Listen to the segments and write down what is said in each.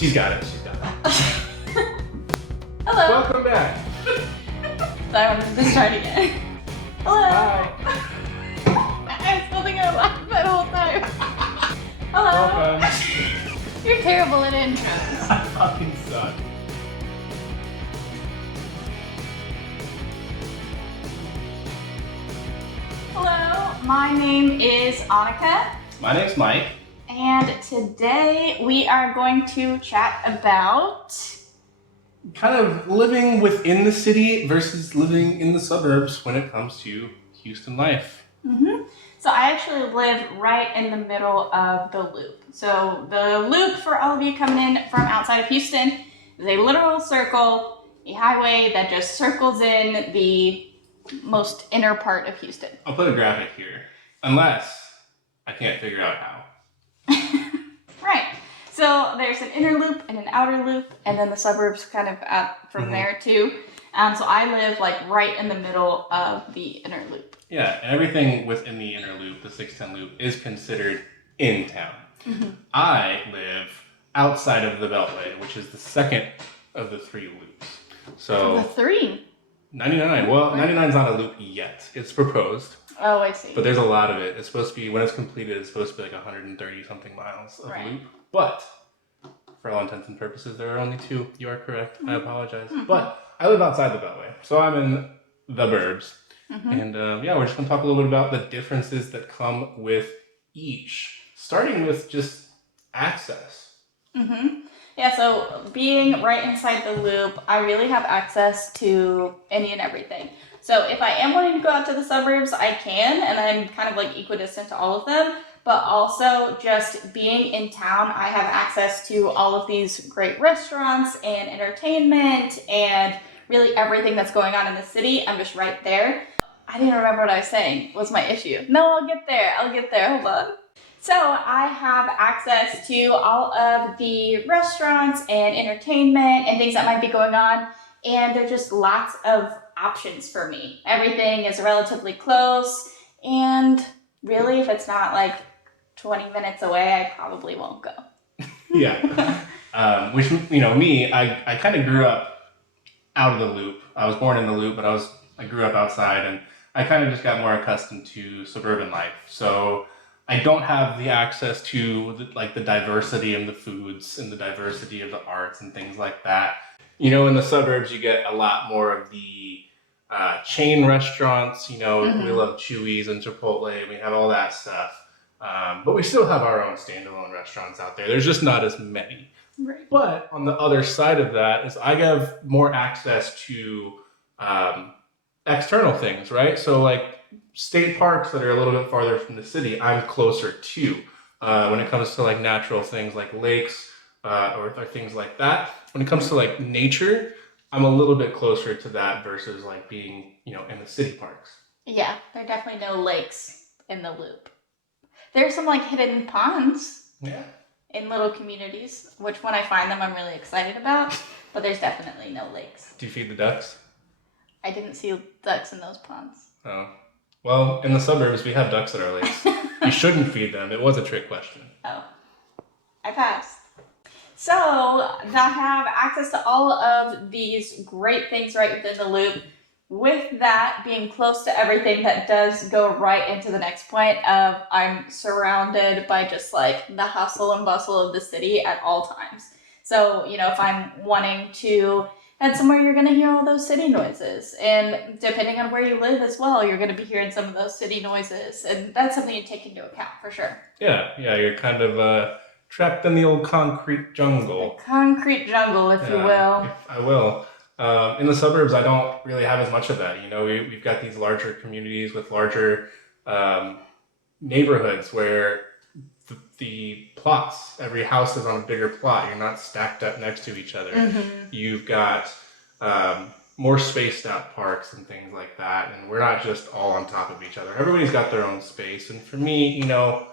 She's got it. She's got it. Hello. Welcome back. Sorry, I wanted to start again. Hello. Hi. I'm still thinking of laughing that whole time. Hello. Welcome. You're terrible at intros. I fucking suck. Hello, my name is Anneka. My name's Mike. And today we are going to chat about Kind of living within the city versus living in the suburbs when it comes to Houston life. So I actually live right in the middle of the loop. So the loop, for all of you coming in from outside of Houston, is a literal circle, a highway that just circles in the most inner part of Houston. I'll put a graphic here, unless I can't figure out how. Right. So there's an inner loop and an outer loop, and then the suburbs kind of out from there too. So I live like right in the middle of the inner loop. Yeah, and everything within the inner loop, the 610 loop, is considered in town. I live outside of the Beltway, which is the second of the 3 loops. So The 3. 99, well, 99's not a loop yet. It's proposed, Oh, I see. but there's a lot of it. It's supposed to be, when it's completed, it's supposed to be like 130 something miles of Right. loop. But for all intents and purposes, there are only 2. You are correct. I apologize. But I live outside the Beltway, so I'm in the burbs. And yeah, we're just going to talk a little bit about the differences that come with each, starting with just access. Yeah, so being right inside the loop, I really have access to any and everything. So if I am wanting to go out to the suburbs, I can, and I'm kind of like equidistant to all of them. But also just being in town, I have access to all of these great restaurants and entertainment and really everything that's going on in the city. I'm just right there. I didn't remember what I was saying. What's my issue? No, I'll get there. Hold on. So I have access to all of the restaurants and entertainment and things that might be going on. And there's just lots of options for me. Everything is relatively close. And really, if it's not like 20 minutes away, I probably won't go. Yeah. Which, you know, me, I kind of grew up out of the loop. I was born in the loop, but I grew up outside, and I kind of just got more accustomed to suburban life. So I don't have the access to the diversity of the foods and the diversity of the arts and things like that. You know, in the suburbs, you get a lot more of the chain restaurants. You know, we love Chewy's and Chipotle. We have all that stuff. But we still have our own standalone restaurants out there. There's just not as many. Right. But on the other side of that is I have more access to external things, right? So like state parks that are a little bit farther from the city, I'm closer to when it comes to like natural things like lakes or things like that. When it comes to like nature, I'm a little bit closer to that versus like being, you know, in the city parks. Yeah, there are definitely no lakes in the loop. There's some like hidden ponds. Yeah. In little communities, which when I find them, I'm really excited about. But there's definitely no lakes. Do you feed the ducks? I didn't see ducks in those ponds. Oh. Well, in the suburbs, we have ducks at our lakes. You shouldn't feed them. It was a trick question. Oh. I passed. So, I have access to all of these great things right within the loop. With that, being close to everything, that does go right into the next point of I'm surrounded by just like the hustle and bustle of the city at all times. So, you know, if I'm wanting to head somewhere, you're going to hear all those city noises. And depending on where you live as well, you're going to be hearing some of those city noises. And that's something you take into account for sure. Yeah, you're kind of trapped in the old concrete jungle. The concrete jungle, if you will. If I will. In the suburbs, I don't really have as much of that. You know, we've got these larger communities with larger neighborhoods where the plots, every house is on a bigger plot. You're not stacked up next to each other. You've got more spaced out parks and things like that. And we're not just all on top of each other. Everybody's got their own space. And for me, you know,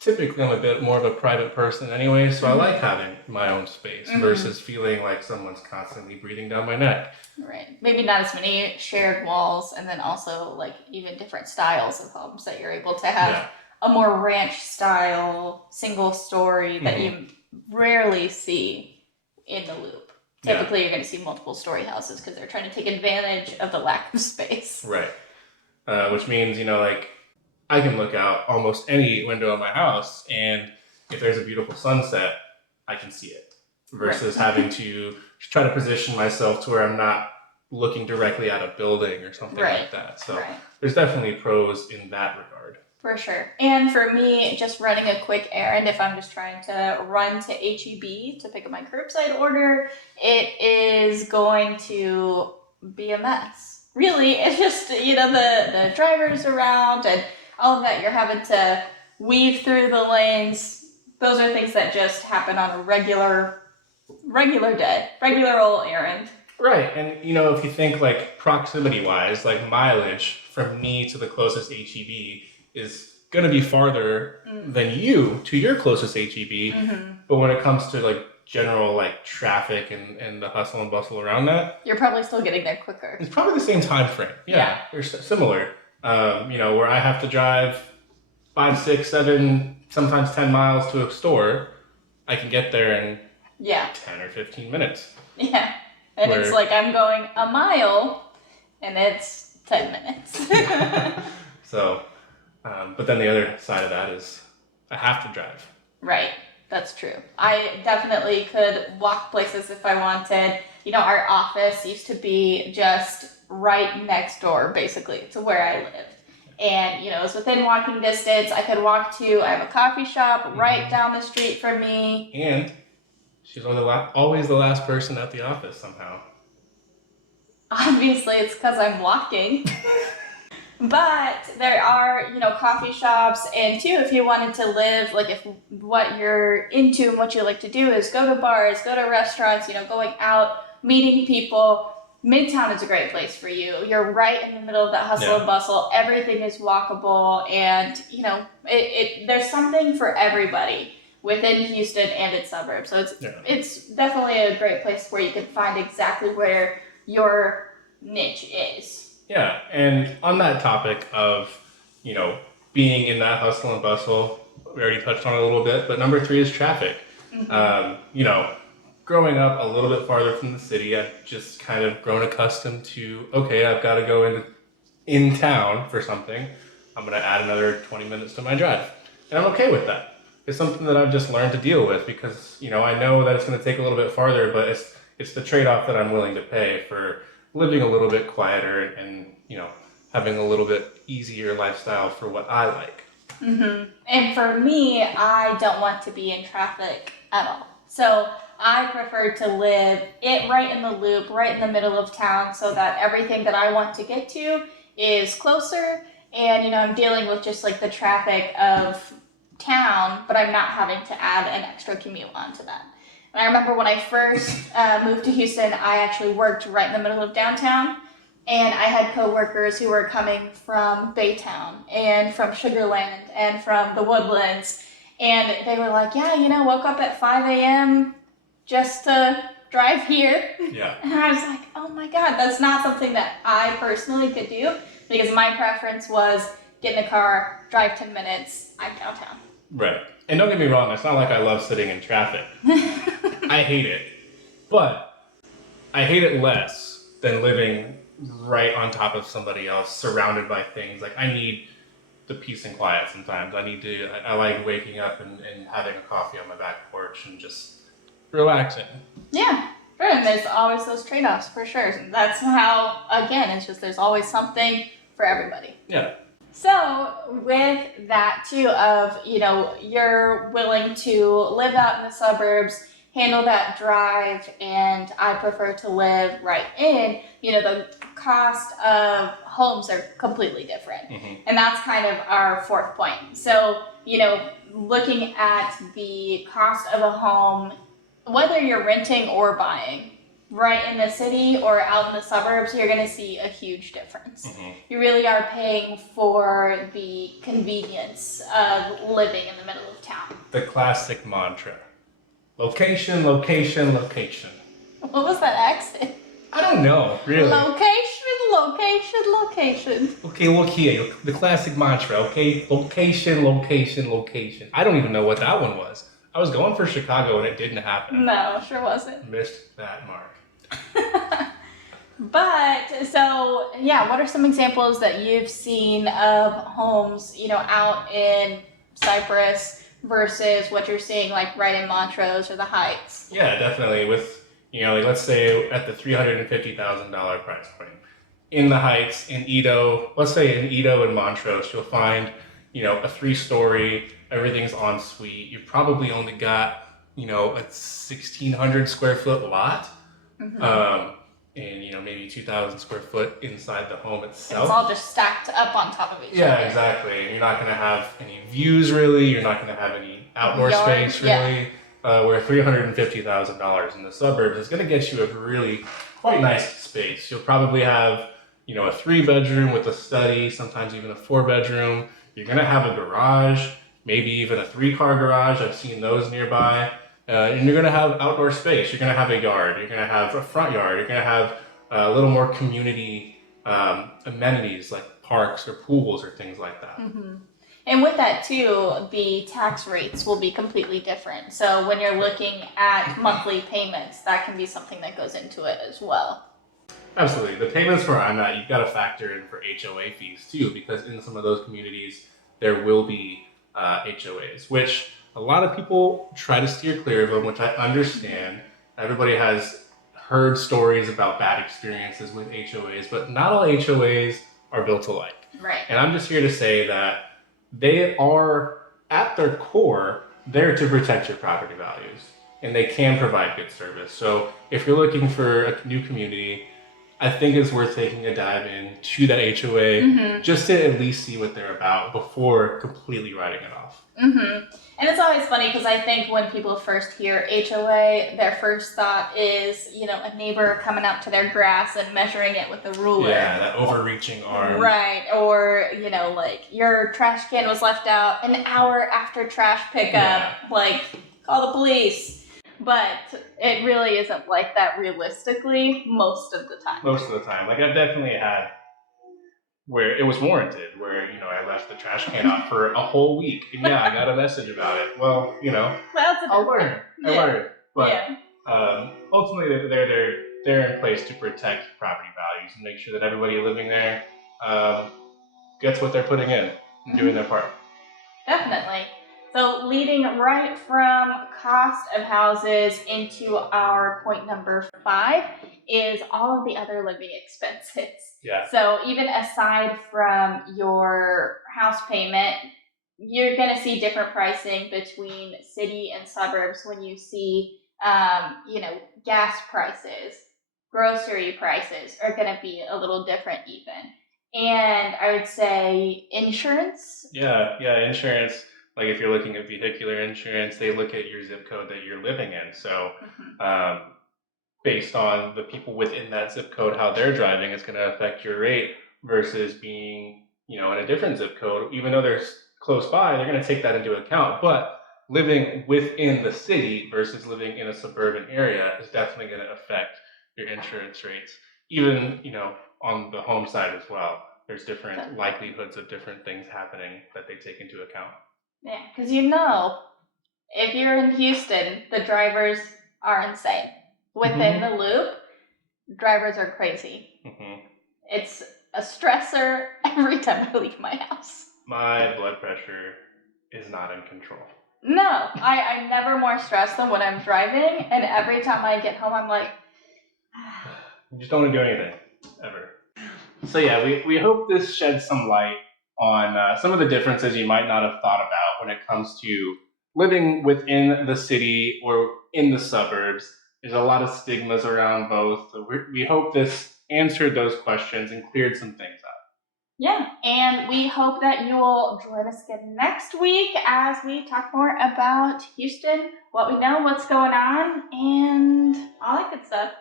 typically I'm a bit more of a private person anyway, so I like having my own space versus feeling like someone's constantly breathing down my neck. Right. Maybe not as many shared walls, and then also like even different styles of homes that you're able to have a more ranch style single story that you rarely see in the loop. Yeah. Typically, you're going to see multiple story houses because they're trying to take advantage of the lack of space. Right. Which means, like, I can look out almost any window of my house, and if there's a beautiful sunset, I can see it. Versus having to try to position myself to where I'm not looking directly at a building or something like that. So there's definitely pros in that regard. For sure. And for me, just running a quick errand, if I'm just trying to run to HEB to pick up my curbside order, it is going to be a mess. Really, it's just, the drivers around and all of that. You're having to weave through the lanes. Those are things that just happen on a regular day, regular old errand. Right. And, if you think like proximity wise, like mileage from me to the closest HEB is going to be farther than you to your closest HEB. Mm-hmm. But when it comes to like general like traffic and the hustle and bustle around that, you're probably still getting there quicker. It's probably the same time frame. Yeah. They're similar. Where I have to drive 5, 6, 7, sometimes 10 miles to a store, I can get there in 10 or 15 minutes. Yeah. And it's like I'm going a mile and it's 10 minutes. So, but then the other side of that is I have to drive. Right. That's true. I definitely could walk places if I wanted. Our office used to be just right next door, basically, to where I live. And, it was within walking distance. I could walk to, I have a coffee shop right down the street from me. And she's always the last person at the office somehow. Obviously, it's because I'm walking. But there are, coffee shops, and too, if you wanted to live, like if what you're into and what you like to do is go to bars, go to restaurants, going out, meeting people, Midtown is a great place for you. You're right in the middle of that hustle and bustle. Everything is walkable, and, there's something for everybody within Houston and its suburbs. So it's definitely a great place where you can find exactly where your niche is. Yeah, and on that topic of, being in that hustle and bustle, we already touched on it a little bit, but number 3 is traffic. Mm-hmm. Growing up a little bit farther from the city, I've just kind of grown accustomed to, okay, I've got to go in town for something. I'm going to add another 20 minutes to my drive. And I'm okay with that. It's something that I've just learned to deal with because, I know that it's going to take a little bit farther, but it's the trade-off that I'm willing to pay for living a little bit quieter and having a little bit easier lifestyle for what I like. Mm-hmm. And for me, I don't want to be in traffic at all. So I prefer to live right in the loop, right in the middle of town, so that everything that I want to get to is closer. And, I'm dealing with just like the traffic of town, but I'm not having to add an extra commute onto that. And I remember when I first moved to Houston, I actually worked right in the middle of downtown. And I had coworkers who were coming from Baytown and from Sugarland and from the Woodlands. And they were like, woke up at 5 a.m. just to drive here. Yeah. And I was like, oh my God, that's not something that I personally could do because my preference was get in the car, drive 10 minutes, I'm downtown. Right. And don't get me wrong, it's not like I love sitting in traffic. I hate it. But I hate it less than living right on top of somebody else, surrounded by things. Like, I need the peace and quiet sometimes. I like waking up and having a coffee on my back porch and just relaxing. Yeah. Sure, and there's always those trade-offs for sure. That's how, again, it's just there's always something for everybody. Yeah. So with that too of, you're willing to live out in the suburbs, handle that drive, and I prefer to live right in, the cost of homes are completely different. Mm-hmm. And that's kind of our 4th point. So, looking at the cost of a home, whether you're renting or buying, right in the city or out in the suburbs, you're going to see a huge difference. Mm-hmm. You really are paying for the convenience of living in the middle of town. The classic mantra. Location, location, location. What was that accent? I don't know, really. Location, location, location. Okay, look here. The classic mantra, okay? Location, location, location. I don't even know what that one was. I was going for Chicago and it didn't happen. No, sure wasn't. Missed that mark. But so yeah, what are some examples that you've seen of homes, out in Cypress versus what you're seeing like right in Montrose or the Heights? Yeah, definitely. With like, let's say at the $350,000 price point. In the Heights, in Edo, let's say in Edo and Montrose, you'll find, a 3-story, everything's en suite. You probably only got, a 1,600 square foot lot. Mm-hmm. And, maybe 2,000 square foot inside the home itself. It's all just stacked up on top of each other. Yeah, exactly. And you're not going to have any views really. You're not going to have any outdoor space really. Yeah. Where $350,000 in the suburbs is going to get you a really quite nice space. You'll probably have, a 3-bedroom with a study, sometimes even a 4-bedroom. You're going to have a garage, maybe even a 3-car garage. I've seen those nearby. And you're going to have outdoor space. You're going to have a yard. You're going to have a front yard. You're going to have a little more community amenities like parks or pools or things like that. Mm-hmm. And with that too, the tax rates will be completely different. So when you're looking at monthly payments, that can be something that goes into it as well. Absolutely. The payments where I'm at, you've got to factor in for HOA fees too, because in some of those communities, there will be HOAs, which a lot of people try to steer clear of them, which I understand. Everybody has heard stories about bad experiences with HOAs, but not all HOAs are built alike. Right. And I'm just here to say that they are, at their core, there to protect your property values, and they can provide good service. So if you're looking for a new community, I think it's worth taking a dive into that HOA just to at least see what they're about before completely writing it off. Mm-hmm. And it's always funny because I think when people first hear HOA, their first thought is, a neighbor coming up to their grass and measuring it with a ruler. Yeah, that overreaching arm. Right. Or, like your trash can was left out an hour after trash pickup. Yeah. Like, call the police. But it really isn't like that realistically most of the time. Most of the time. Like, I've definitely had where it was warranted, where, I left the trash can out for a whole week. And yeah, I got a message about it. Well, I'll learn. I learned. But ultimately, they're in place to protect property values and make sure that everybody living there gets what they're putting in and doing their part. Definitely. So leading right from cost of houses into our point number 5 is all of the other living expenses. Yeah. So even aside from your house payment, you're going to see different pricing between city and suburbs when you see, gas prices, grocery prices are going to be a little different even. And I would say insurance. Yeah, insurance. Like if you're looking at vehicular insurance, they look at your zip code that you're living in. So based on the people within that zip code, how they're driving, it's going to affect your rate versus being, in a different zip code. Even though they're close by, they're going to take that into account. But living within the city versus living in a suburban area is definitely going to affect your insurance rates. Even, on the home side as well. There's different likelihoods of different things happening that they take into account. Yeah, because if you're in Houston, the drivers are insane. Within the loop, drivers are crazy. Mm-hmm. It's a stressor every time I leave my house. My blood pressure is not in control. No, I'm never more stressed than when I'm driving, and every time I get home, I'm like... You just don't want to do anything, ever. So yeah, we hope this sheds some light on some of the differences you might not have thought about when it comes to living within the city or in the suburbs. There's a lot of stigmas around both. So we hope this answered those questions and cleared some things up. Yeah, and we hope that you will join us again next week as we talk more about Houston, what we know, what's going on, and all that good stuff.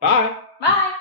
Bye. Bye.